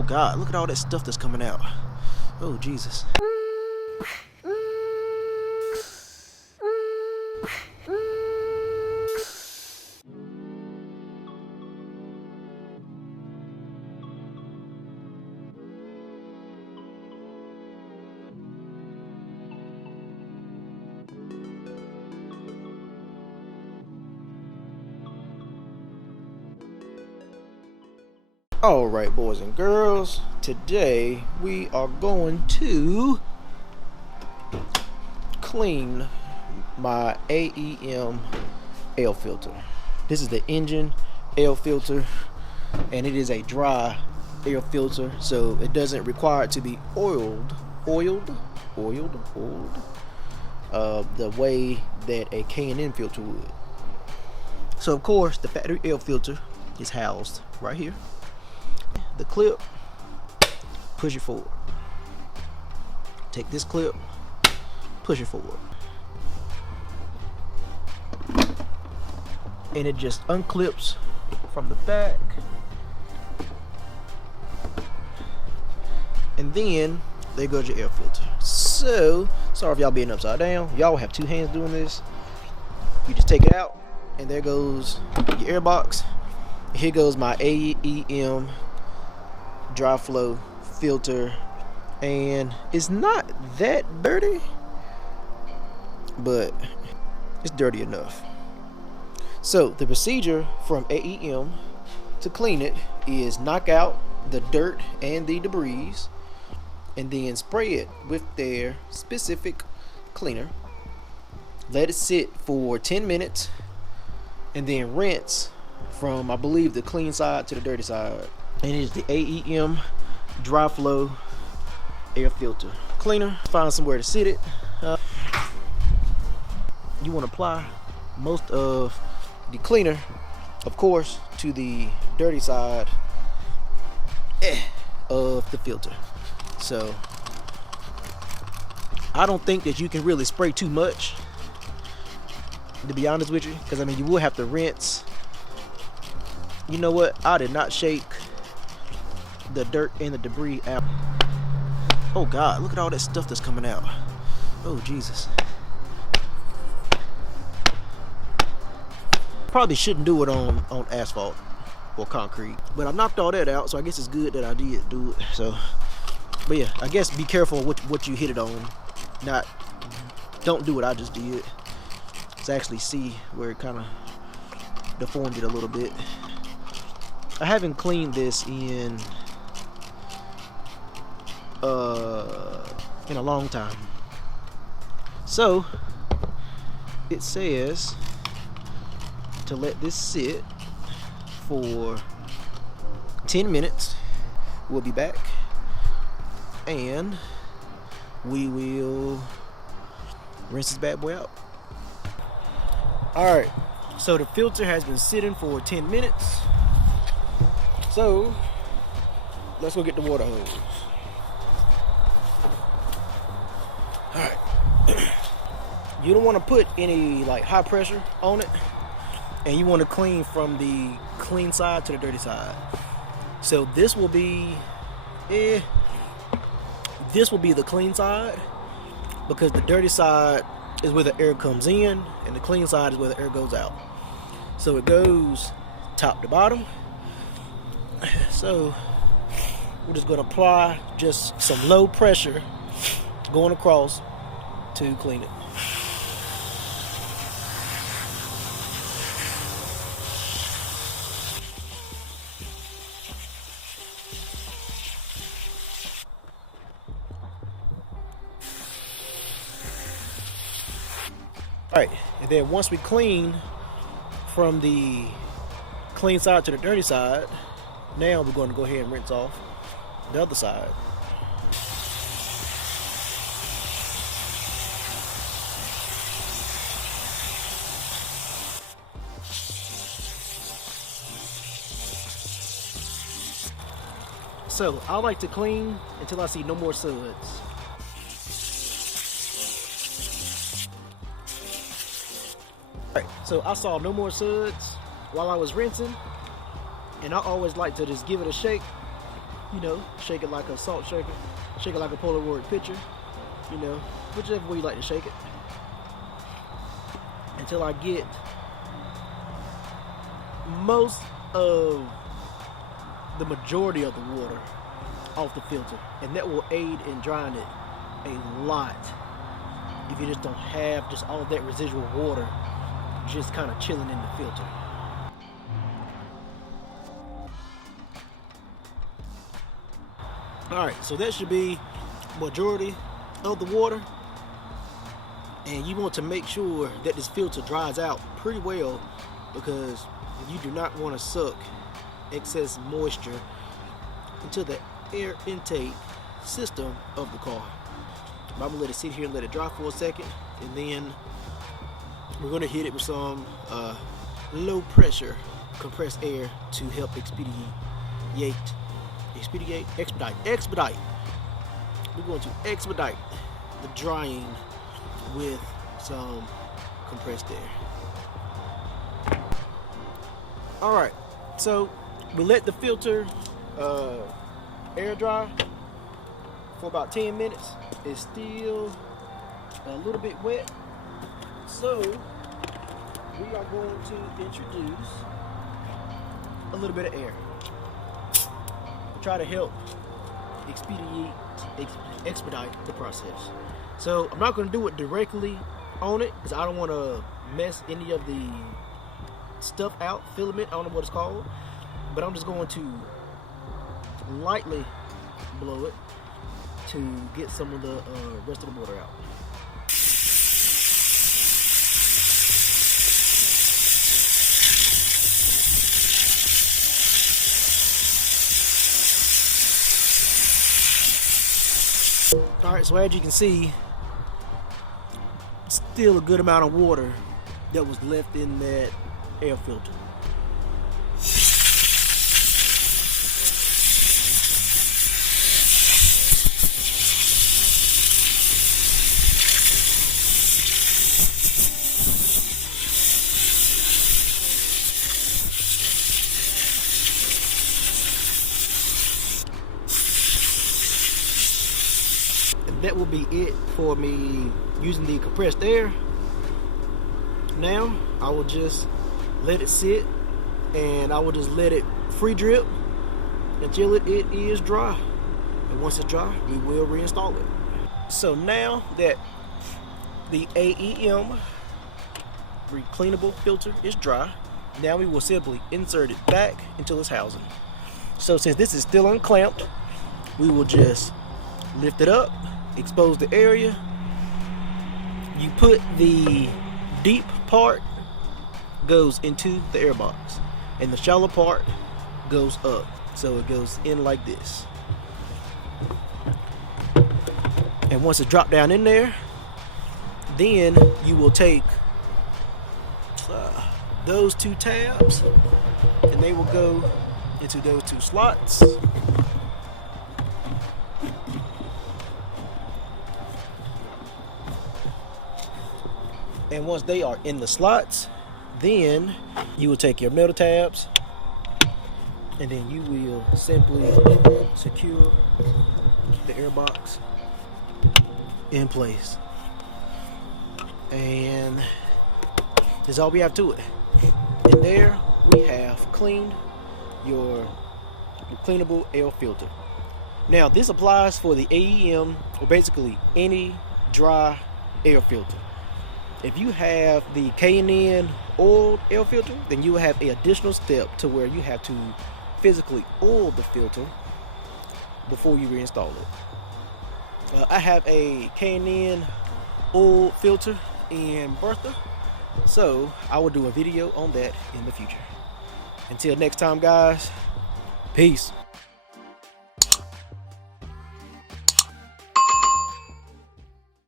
Oh God, look at all that stuff that's coming out. Oh Jesus. Alright, boys and girls, today we are going to clean my AEM air filter. This is the engine air filter, and it is a dry air filter, so it doesn't require it to be oiled the way that a K&N filter would. So of course the factory air filter is housed right here. The clip, push it forward. Take this clip, push it forward. And it just unclips from the back. And then there goes your air filter. So, sorry if y'all being upside down. Y'all have two hands doing this. You just take it out, and there goes your air box. Here goes my AEM Dryflow filter, and it's not that dirty, but it's dirty enough. So the procedure from AEM to clean it is knock out the dirt and the debris, and then spray it with their specific cleaner. Let it sit for 10 minutes, and then rinse from, I believe, the clean side to the dirty side. And it is the AEM Dryflow air filter cleaner. Find somewhere to sit it. You want to apply most of the cleaner, of course, to the dirty side of the filter. So I don't think that you can really spray too much, to be honest with you, because I mean you will have to rinse. You know what? I did not shake the dirt and the debris out. Oh God, look at all that stuff that's coming out. Oh Jesus. Probably shouldn't do it on asphalt or concrete, but I knocked all that out, so I guess it's good that I did do it. So, but yeah, I guess be careful what you hit it on. Don't do what I just did. Let's actually see where it kind of deformed it a little bit. I haven't cleaned this in a long time. So it says to let this sit for 10 minutes. We'll be back and we will rinse this bad boy out. Alright, so the filter has been sitting for 10 minutes. So let's go get the water hose. Alright. You don't want to put any like high pressure on it, and you want to clean from the clean side to the dirty side. So this will be the clean side, because the dirty side is where the air comes in and the clean side is where the air goes out. So it goes top to bottom. So we're just going to apply just some low pressure going across to clean it. Alright, and then once we clean from the clean side to the dirty side, now we're going to go ahead and rinse off the other side. So I like to clean until I see no more suds. Alright, so I saw no more suds while I was rinsing, and I always like to just give it a shake You know, shake it like a salt shaker, shake it like a Polaroid picture, you know, whichever way you like to shake it, until I get most of the majority of the water off the filter, and that will aid in drying it a lot if you just don't have just all of that residual water just kind of chilling in the filter. Alright, so that should be majority of the water, and you want to make sure that this filter dries out pretty well, because you do not want to suck excess moisture into the air intake system of the car. But I'm gonna let it sit here and let it dry for a second, and then we're gonna hit it with some low pressure compressed air to help expedite. We're going to expedite the drying with some compressed air. Alright, so we let the filter air dry for about 10 minutes. It's still a little bit wet, so we are going to introduce a little bit of air. Try to help expedite the process. So I'm not going to do it directly on it because I don't want to mess any of the stuff out, filament, I don't know what it's called, but I'm just going to lightly blow it to get some of the rest of the water out. Alright, so as you can see, still a good amount of water that was left in that air filter. That will be it for me using the compressed air. Now I will just let it sit, and I will just let it free drip until it is dry, and once it's dry we will reinstall it. So now that the AEM recleanable filter is dry, now we will simply insert it back into its housing. So since this is still unclamped, we will just lift it up, expose the area. You put the deep part goes into the air box, and the shallow part goes up, so it goes in like this. And once it dropped down in there, then you will take those two tabs, and they will go into those two slots. And once they are in the slots, then you will take your metal tabs, and then you will simply secure the air box in place. And that's all we have to it. And there we have cleaned your cleanable air filter. Now this applies for the AEM, or basically any dry air filter. If you have the K&N oiled air filter, then you will have an additional step to where you have to physically oil the filter before you reinstall it. I have a K&N oil filter in Bertha, so I will do a video on that in the future. Until next time, guys, peace.